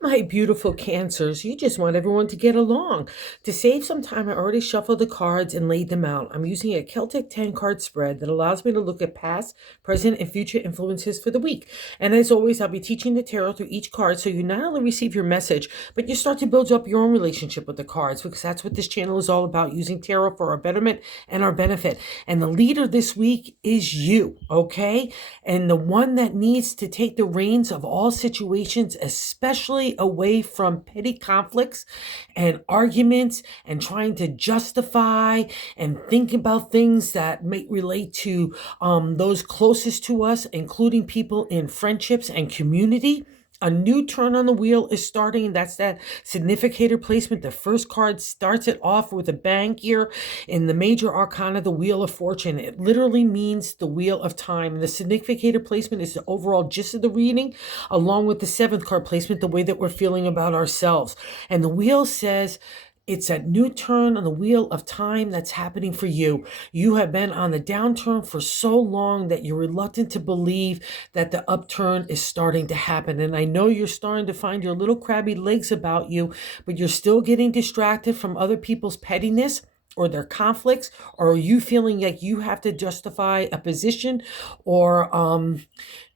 My beautiful Cancers, you just want everyone to get along. To save some time, I already shuffled the cards and laid them out. I'm using a Celtic 10 card spread that allows me to look at past, present, and future influences for the week. And as always, I'll be teaching the tarot through each card so you not only receive your message, but you start to build up your own relationship with the cards because that's what this channel is all about, using tarot for our betterment and our benefit. And the leader this week is you, okay? And the one that needs to take the reins of all situations, especially away from petty conflicts and arguments and trying to justify and think about things that may relate to those closest to us, including people in friendships and community. A new turn on the wheel is starting. That's that significator placement. The first card starts it off with a bang here in the major arcana, the Wheel of Fortune. It literally means the Wheel of Time. And the significator placement is the overall gist of the reading, along with the seventh card placement, the way that we're feeling about ourselves. And the wheel says, it's a new turn on the wheel of time that's happening for you. You have been on the downturn for so long that you're reluctant to believe that the upturn is starting to happen. And I know you're starting to find your little crabby legs about you, but you're still getting distracted from other people's pettiness or their conflicts, or are you feeling like you have to justify a position, or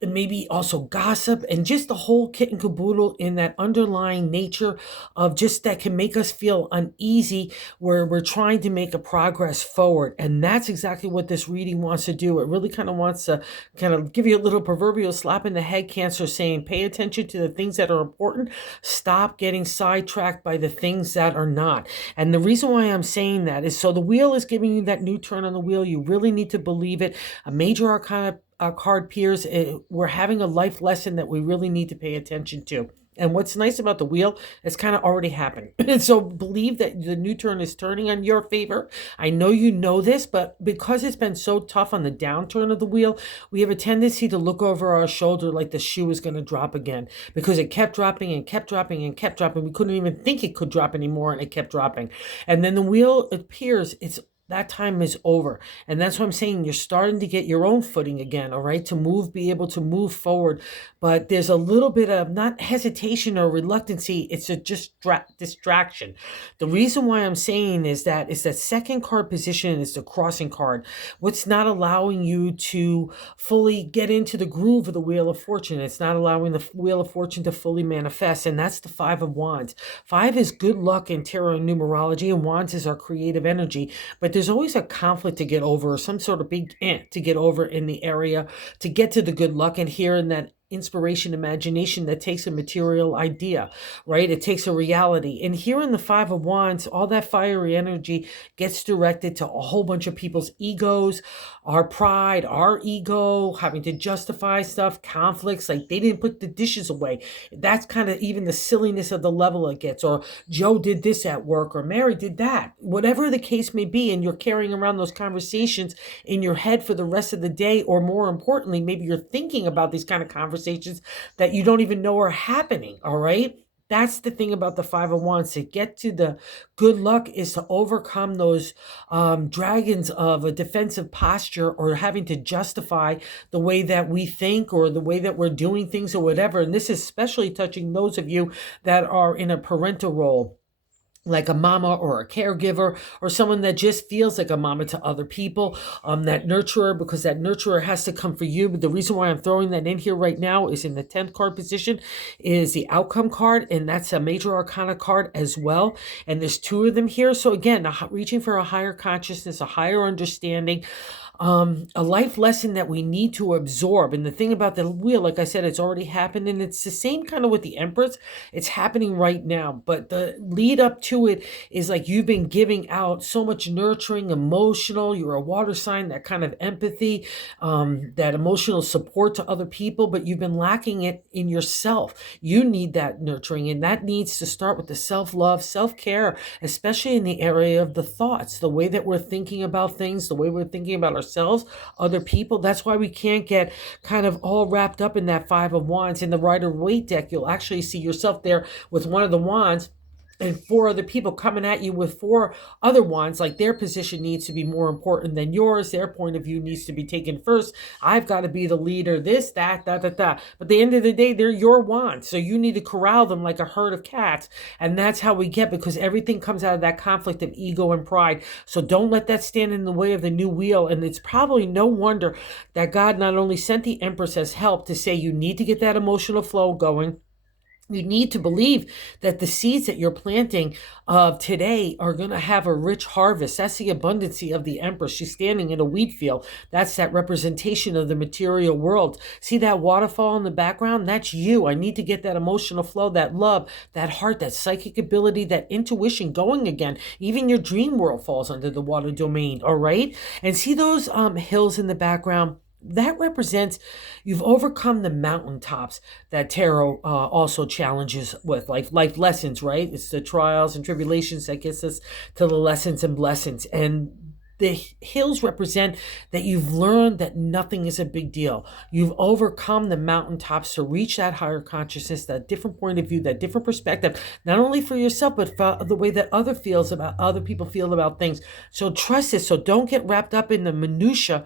maybe also gossip and just the whole kit and caboodle in that underlying nature of just that can make us feel uneasy where we're trying to make a progress forward. And that's exactly what this reading wants to do. It really kind of wants to kind of give you a little proverbial slap in the head, Cancer, saying pay attention to the things that are important. Stop getting sidetracked by the things that are not. And the reason why I'm saying that is so the wheel is giving you that new turn on the wheel. You really need to believe it. A major arcana card peers, we're having a life lesson that we really need to pay attention to. And what's nice about the wheel, it's kind of already happened. And so believe that the new turn is turning on your favor. I know you know this, but because it's been so tough on the downturn of the wheel, we have a tendency to look over our shoulder like the shoe is going to drop again because it kept dropping and kept dropping and kept dropping. We couldn't even think it could drop anymore, and it kept dropping. And then the wheel appears, that time is over. And that's what I'm saying. You're starting to get your own footing again, all right, to be able to move forward. But there's a little bit of not hesitation or reluctancy. It's a just distraction. The reason why I'm saying is that second card position is the crossing card. What's not allowing you to fully get into the groove of the Wheel of Fortune. It's not allowing the Wheel of Fortune to fully manifest. And that's the Five of Wands. Five is good luck in tarot and numerology, and Wands is our creative energy. But there's always a conflict to get over, or some sort of big ant to get over in the area to get to the good luck. And here in that inspiration, imagination, that takes a material idea, right? It takes a reality. And here in the Five of Wands, all that fiery energy gets directed to a whole bunch of people's egos, our pride, our ego, having to justify stuff, conflicts, like they didn't put the dishes away. That's kind of even the silliness of the level it gets, or Joe did this at work, or Mary did that, whatever the case may be. And you're carrying around those conversations in your head for the rest of the day, or more importantly, maybe you're thinking about these kind of conversations that you don't even know are happening, all right? That's the thing about the Five of Wands. To get to the good luck is to overcome those dragons of a defensive posture, or having to justify the way that we think or the way that we're doing things or whatever. And this is especially touching those of you that are in a parental role, like a mama or a caregiver, or someone that just feels like a mama to other people, that nurturer, because that nurturer has to come for you. But the reason why I'm throwing that in here right now is in the 10th card position is the outcome card, and that's a major arcana card as well. And there's two of them here. So again, reaching for a higher consciousness, a higher understanding, a life lesson that we need to absorb. And the thing about the wheel, like I said, it's already happened, and it's the same kind of with the Empress. It's happening right now, but the lead up to it is like you've been giving out so much nurturing, emotional. You're a water sign, that kind of empathy, that emotional support to other people, but you've been lacking it in yourself. You need that nurturing, and that needs to start with the self-love, self-care, especially in the area of the thoughts, the way that we're thinking about things, the way we're thinking about ourselves, other people. That's why we can't get kind of all wrapped up in that Five of Wands. In the Rider-Waite deck, you'll actually see yourself there with one of the wands, and four other people coming at you with four other ones, like their position needs to be more important than yours. Their point of view needs to be taken first. I've got to be the leader, this, that, da, da, da. But at the end of the day, they're your wands. So you need to corral them like a herd of cats. And that's how we get, because everything comes out of that conflict of ego and pride. So don't let that stand in the way of the new wheel. And it's probably no wonder that God not only sent the Empress as help to say you need to get that emotional flow going. You need to believe that the seeds that you're planting today are going to have a rich harvest. That's the abundancy of the Empress. She's standing in a wheat field. That's that representation of the material world. See that waterfall in the background? That's you. I need to get that emotional flow, that love, that heart, that psychic ability, that intuition going again. Even your dream world falls under the water domain, all right? And see those hills in the background? That represents you've overcome the mountaintops that tarot also challenges with, life lessons, right? It's the trials and tribulations that gets us to the lessons and blessings. And the hills represent that you've learned that nothing is a big deal. You've overcome the mountaintops to reach that higher consciousness, that different point of view, that different perspective, not only for yourself, but for the way that other people feel about things. So trust it. So don't get wrapped up in the minutia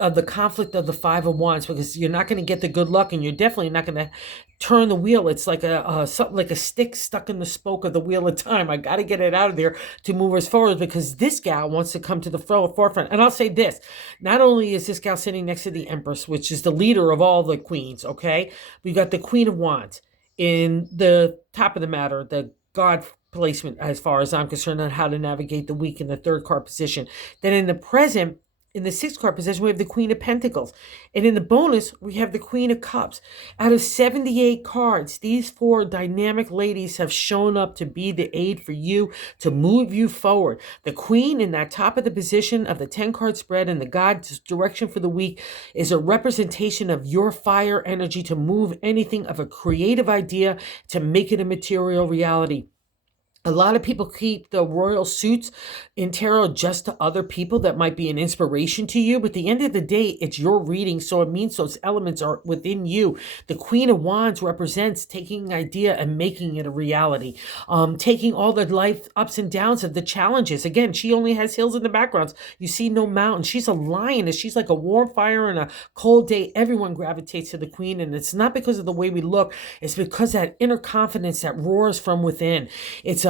of the conflict of the Five of Wands, because you're not going to get the good luck, and you're definitely not going to turn the wheel. It's like something like a stick stuck in the spoke of the wheel of time. I got to get it out of there to move us forward, because this gal wants to come to the forefront. And I'll say this, not only is this gal sitting next to the Empress, which is the leader of all the queens, okay? We got the Queen of Wands in the top of the matter, the God placement, as far as I'm concerned, on how to navigate the week in the third card position. Then in the present, in the sixth card position, we have the Queen of Pentacles. And in the bonus, we have the Queen of Cups. Out of 78 cards, these four dynamic ladies have shown up to be the aid for you, to move you forward. The Queen in that top of the position of the 10-card spread and the God's direction for the week is a representation of your fire energy to move anything of a creative idea to make it a material reality. A lot of people keep the royal suits in tarot just to other people that might be an inspiration to you. But at the end of the day, it's your reading. So it means those elements are within you. The Queen of Wands represents taking an idea and making it a reality. Taking all the life ups and downs of the challenges. Again, she only has hills in the backgrounds. You see no mountains. She's a lioness. She's like a warm fire on a cold day. Everyone gravitates to the Queen. And it's not because of the way we look. It's because that inner confidence that roars from within. It's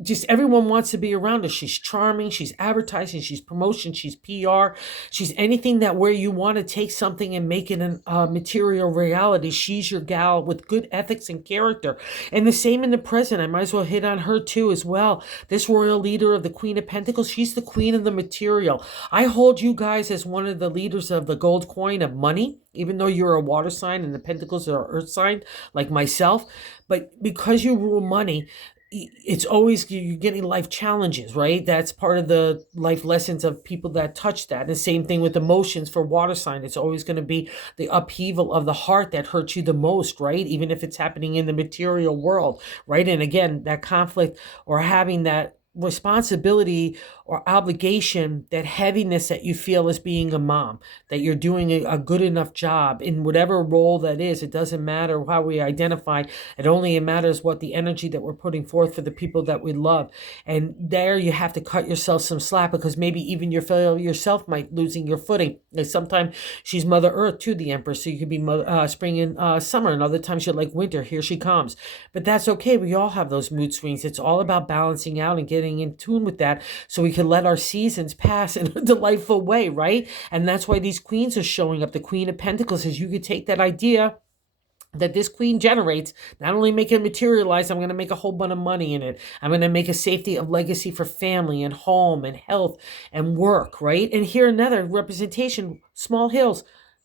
just everyone wants to be around her. She's charming, she's advertising, she's promotion, she's PR, she's anything that where you want to take something and make it a material reality. She's your gal with good ethics and character. And the same in the present. I might as well hit on her too as well. This royal leader of the Queen of Pentacles, she's the queen of the material. I hold you guys as one of the leaders of the gold coin of money, even though you're a water sign and the Pentacles are earth sign like myself. But because you rule money, it's always, you're getting life challenges, right? That's part of the life lessons of people that touch that. The same thing with emotions for water sign. It's always going to be the upheaval of the heart that hurts you the most, right? Even if it's happening in the material world, right? And again, that conflict or having that responsibility or obligation, that heaviness that you feel as being a mom, that you're doing a good enough job in whatever role that is. It doesn't matter how we identify. It only matters what the energy that we're putting forth for the people that we love. And there you have to cut yourself some slack, because maybe even you feel yourself might losing your footing. Like sometimes she's Mother Earth to the Empress, so you could be spring and summer, and other times you're like winter, here she comes. But that's okay. We all have those mood swings. It's all about balancing out and getting in tune with that, so we can let our seasons pass in a delightful way, right? And that's why these queens are showing up. The Queen of Pentacles is you could take that idea that this queen generates, not only make it materialize, I'm going to make a whole bunch of money in it. I'm going to make a safety of legacy for family and home and health and work, right? And here another representation, small hills,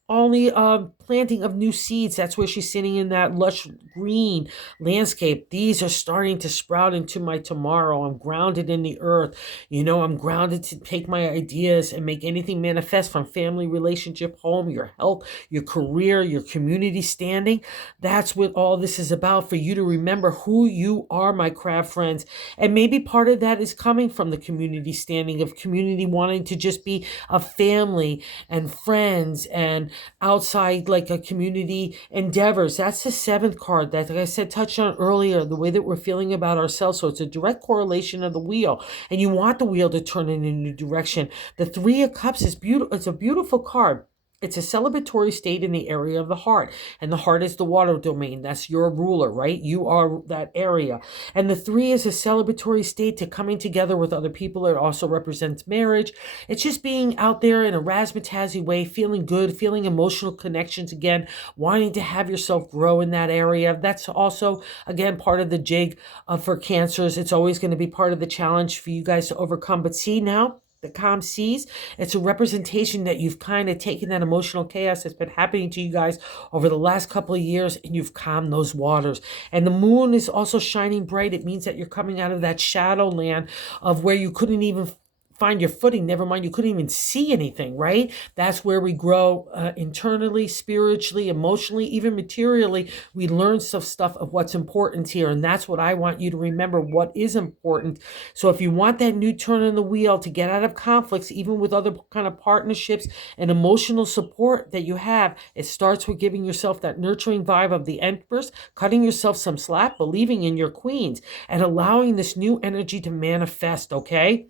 only planting of new seeds. That's where she's sitting in that lush green landscape. These are starting to sprout into my tomorrow. I'm grounded in the earth. I'm grounded to take my ideas and make anything manifest, from family, relationship, home, your health, your career, your community standing. That's what all this is about, for you to remember who you are, my craft friends. And maybe part of that is coming from the community standing, of community wanting to just be a family and friends and outside like a community endeavors. That's the seventh card that, like I said, touched on earlier, the way that we're feeling about ourselves. So it's a direct correlation of the wheel, and you want the wheel to turn in a new direction. The Three of Cups is beautiful. It's a beautiful card. It's a celebratory state in the area of the heart. And the heart is the water domain. That's your ruler, right? You are that area. And the three is a celebratory state to coming together with other people. It also represents marriage. It's just being out there in a razzmatazzy way, feeling good, feeling emotional connections again, wanting to have yourself grow in that area. That's also, again, part of the jig for Cancers. It's always going to be part of the challenge for you guys to overcome. But see now, the calm seas, it's a representation that you've kind of taken that emotional chaos that's been happening to you guys over the last couple of years, and you've calmed those waters. And the moon is also shining bright. It means that you're coming out of that shadow land of where you couldn't even find your footing. Never mind, you couldn't even see anything, right? That's where we grow internally, spiritually, emotionally, even materially. We learn stuff of what's important here. And that's what I want you to remember, what is important. So if you want that new turn in the wheel to get out of conflicts, even with other kind of partnerships and emotional support that you have, it starts with giving yourself that nurturing vibe of the Empress, cutting yourself some slack, believing in your queens, and allowing this new energy to manifest, okay?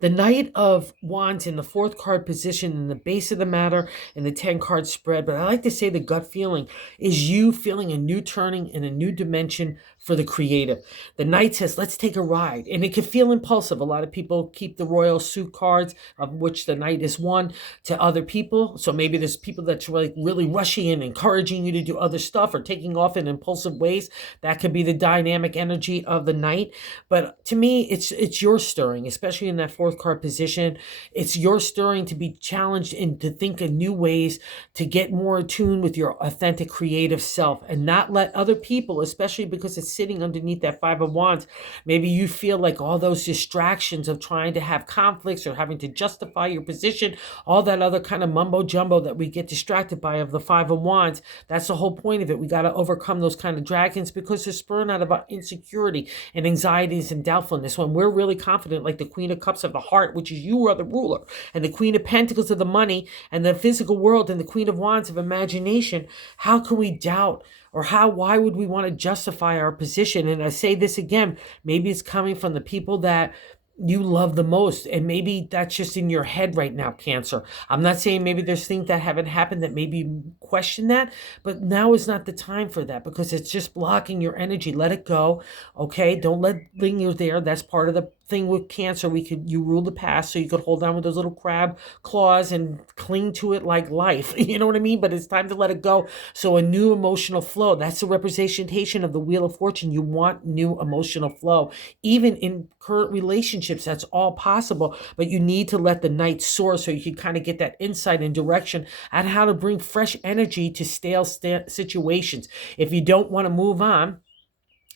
The Knight of Wands in the fourth card position in the base of the matter in the 10 card spread. But I like to say the gut feeling is you feeling a new turning in a new dimension for the creative. The Knight says, let's take a ride. And it can feel impulsive. A lot of people keep the royal suit cards, of which the Knight is one, to other people. So maybe there's people that's really rushing and encouraging you to do other stuff or taking off in impulsive ways. That could be the dynamic energy of the Knight. But to me, it's your stirring, especially in that fourth card position. It's your stirring to be challenged and to think of new ways to get more attuned with your authentic creative self and not let other people, especially because it's sitting underneath that Five of Wands. Maybe you feel like all those distractions of trying to have conflicts or having to justify your position, all that other kind of mumbo jumbo that we get distracted by of the Five of Wands. That's the whole point of it. We got to overcome those kind of dragons because they're spurring out about insecurity and anxieties and doubtfulness. When we're really confident, like the Queen of Cups of the heart, which is you are the ruler, and the Queen of Pentacles of the money and the physical world, and the Queen of Wands of imagination, how can we doubt? Or why would we want to justify our position? And I say this again, maybe it's coming from the people that you love the most. And maybe that's just in your head right now, Cancer. I'm not saying maybe there's things that haven't happened that maybe you question that, but now is not the time for that because it's just blocking your energy. Let it go. Okay. Don't let linger there. That's part of the thing with Cancer. You rule the past, so you could hold on with those little crab claws and cling to it like life. You know what I mean? But it's time to let it go. So a new emotional flow. That's the representation of the Wheel of Fortune. You want new emotional flow. Even in current relationships, that's all possible. But you need to let the Knight soar so you can kind of get that insight and direction on how to bring fresh energy to stale situations. If you don't want to move on,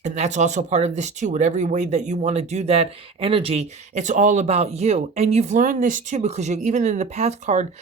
and that's also part of this too. Whatever way that you want to do that energy, it's all about you. And you've learned this too because you're even in the past card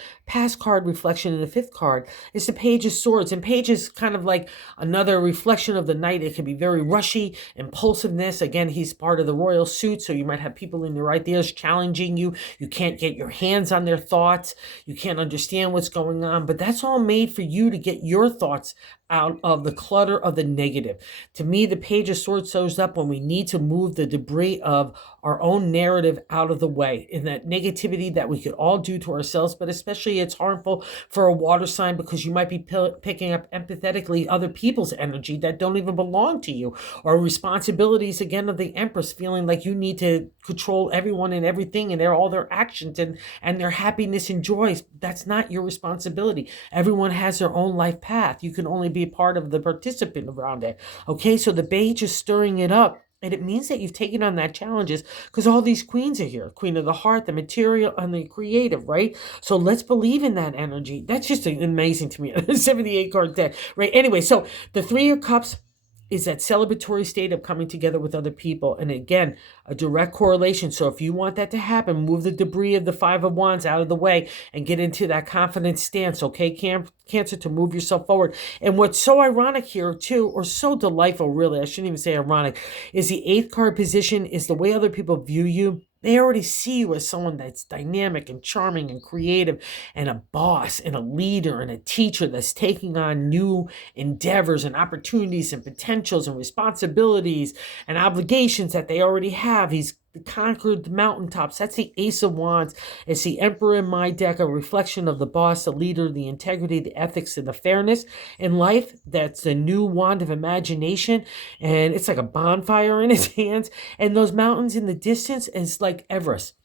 reflection in the fifth card, it's the Page of Swords. And Page is kind of like another reflection of the Knight. It can be very rushy, impulsiveness. Again, he's part of the royal suit. So you might have people in your ideas challenging you. You can't get your hands on their thoughts. You can't understand what's going on. But that's all made for you to get your thoughts out of the clutter of the negative. To me, the Page of Swords shows up when we need to move the debris of our own narrative out of the way, in that negativity that we could all do to ourselves, but especially it's harmful for a water sign because you might be picking up empathetically other people's energy that don't even belong to you, or responsibilities again of the Empress, feeling like you need to control everyone and everything and all their actions and their happiness and joys. That's not your responsibility. Everyone has their own life path. You can only be a part of the participant around it. Okay, so the Page is stirring it up. And it means that you've taken on that challenges because all these queens are here. Queen of the heart, the material, and the creative, right? So let's believe in that energy. That's just amazing to me. 78 card deck, right? Anyway, so the Three of Cups is that celebratory state of coming together with other people. And again, a direct correlation. So if you want that to happen, move the debris of the Five of Wands out of the way and get into that confident stance, okay, Cancer, to move yourself forward. And what's so ironic here too, or so delightful really, I shouldn't even say ironic, is the eighth card position is the way other people view you. They already see you as someone that's dynamic and charming and creative and a boss and a leader and a teacher that's taking on new endeavors and opportunities and potentials and responsibilities and obligations that they already have. He's conquered the mountaintops. That's the Ace of Wands. It's the Emperor in my deck, a reflection of the boss, the leader, the integrity, the ethics, and the fairness in life. That's the new wand of imagination. And it's like a bonfire in his hands. And those mountains in the distance is like Everest.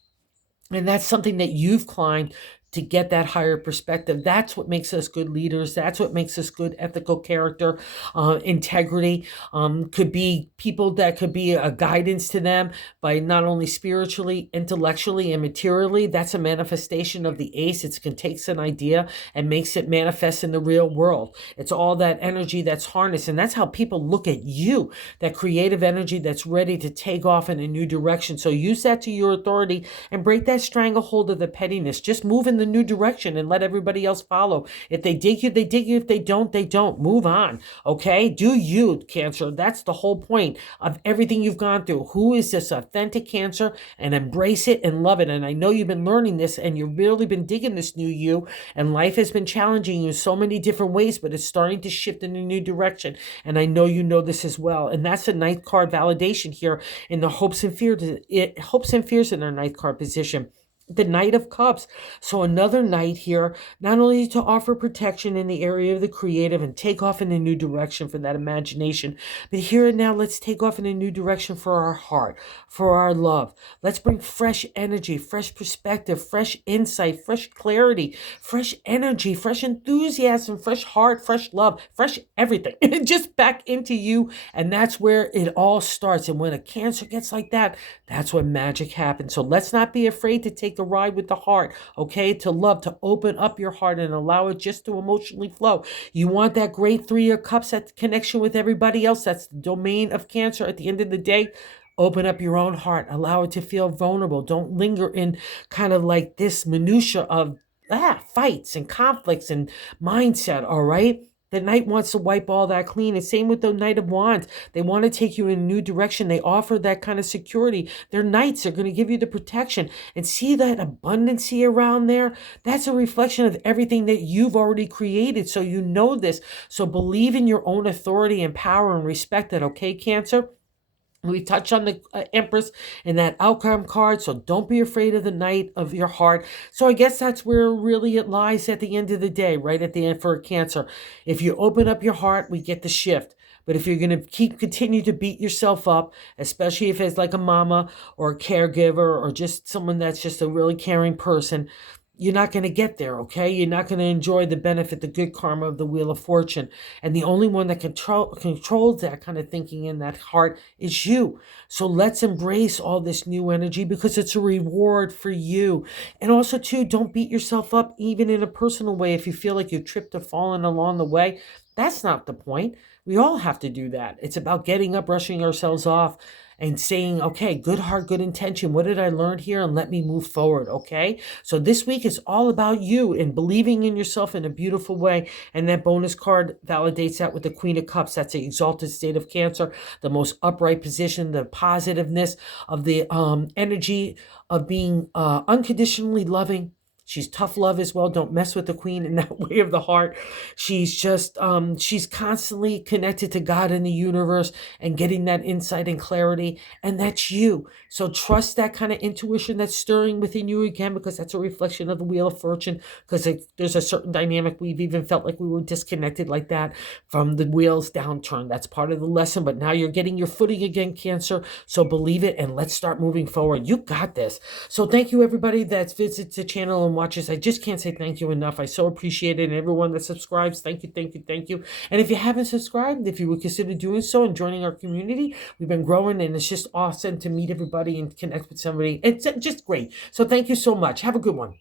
And that's something that you've climbed to get that higher perspective. That's what makes us good leaders. That's what makes us good ethical character, integrity. Could be people that could be a guidance to them by not only spiritually, intellectually, and materially. That's a manifestation of the ace. It can take an idea and makes it manifest in the real world. It's all that energy that's harnessed. And that's how people look at you, that creative energy that's ready to take off in a new direction. So use that to your authority and break that stranglehold of the pettiness. Just move in the new direction and let everybody else follow. If they dig you, they dig you. If they don't, they don't. Move on. Okay? Do you, Cancer. That's the whole point of everything you've gone through. Who is this authentic Cancer? And embrace it and love it. And I know you've been learning this and you've really been digging this new you, and life has been challenging you in so many different ways, but it's starting to shift in a new direction. And I know you know this as well. And that's the ninth card validation here in the hopes and fears. Hopes and fears in our ninth card position. The Knight of Cups. So another knight here, not only to offer protection in the area of the creative and take off in a new direction for that imagination, but here and now, let's take off in a new direction for our heart, for our love. Let's bring fresh energy, fresh perspective, fresh insight, fresh clarity, fresh energy, fresh enthusiasm, fresh heart, fresh love, fresh everything, just back into you. And that's where it all starts. And when a Cancer gets like that, that's when magic happens. So let's not be afraid to take the ride with the heart, okay? To love, to open up your heart and allow it just to emotionally flow. You want that great Three of Cups, that connection with everybody else. That's the domain of Cancer. At the end of the day, open up your own heart. Allow it to feel vulnerable. Don't linger in kind of like this minutia of fights and conflicts and mindset, all right? The Knight wants to wipe all that clean. And same with the Knight of Wands. They want to take you in a new direction. They offer that kind of security. They're knights. They're going to give you the protection. And see that abundancy around there? That's a reflection of everything that you've already created. So you know this. So believe in your own authority and power and respect it, okay, Cancer? We touch on the Empress in that outcome card, so don't be afraid of the Knight of your heart. So I guess that's where really it lies at the end of the day, right at the end for a Cancer. If you open up your heart, we get the shift. But if you're going to continue to beat yourself up, especially if it's like a mama or a caregiver or just someone that's just a really caring person, you're not going to get there, okay? You're not going to enjoy the benefit, the good karma of the Wheel of Fortune. And the only one that controls that kind of thinking in that heart is you. So let's embrace all this new energy because it's a reward for you. And also, too, don't beat yourself up even in a personal way if you feel like you've tripped or fallen along the way. That's not the point. We all have to do that. It's about getting up, brushing ourselves off, and saying, okay, good heart, good intention. What did I learn here? And let me move forward, okay? So this week is all about you and believing in yourself in a beautiful way. And that bonus card validates that with the Queen of Cups. That's the exalted state of Cancer, the most upright position, the positiveness of the energy of being unconditionally loving. She's tough love as well. Don't mess with the Queen in that way of the heart. She's just, she's constantly connected to God and the universe and getting that insight and clarity. And that's you. So trust that kind of intuition that's stirring within you again, because that's a reflection of the Wheel of Fortune, because there's a certain dynamic. We've even felt like we were disconnected like that from the wheel's downturn. That's part of the lesson. But now you're getting your footing again, Cancer. So believe it and let's start moving forward. You got this. So thank you, everybody that visits the channel and watches. I just can't say thank you enough. I so appreciate it. And everyone that subscribes, thank you, thank you, thank you. And if you haven't subscribed, if you would consider doing so and joining our community, we've been growing and it's just awesome to meet everybody and connect with somebody. It's just great. So thank you so much. Have a good one.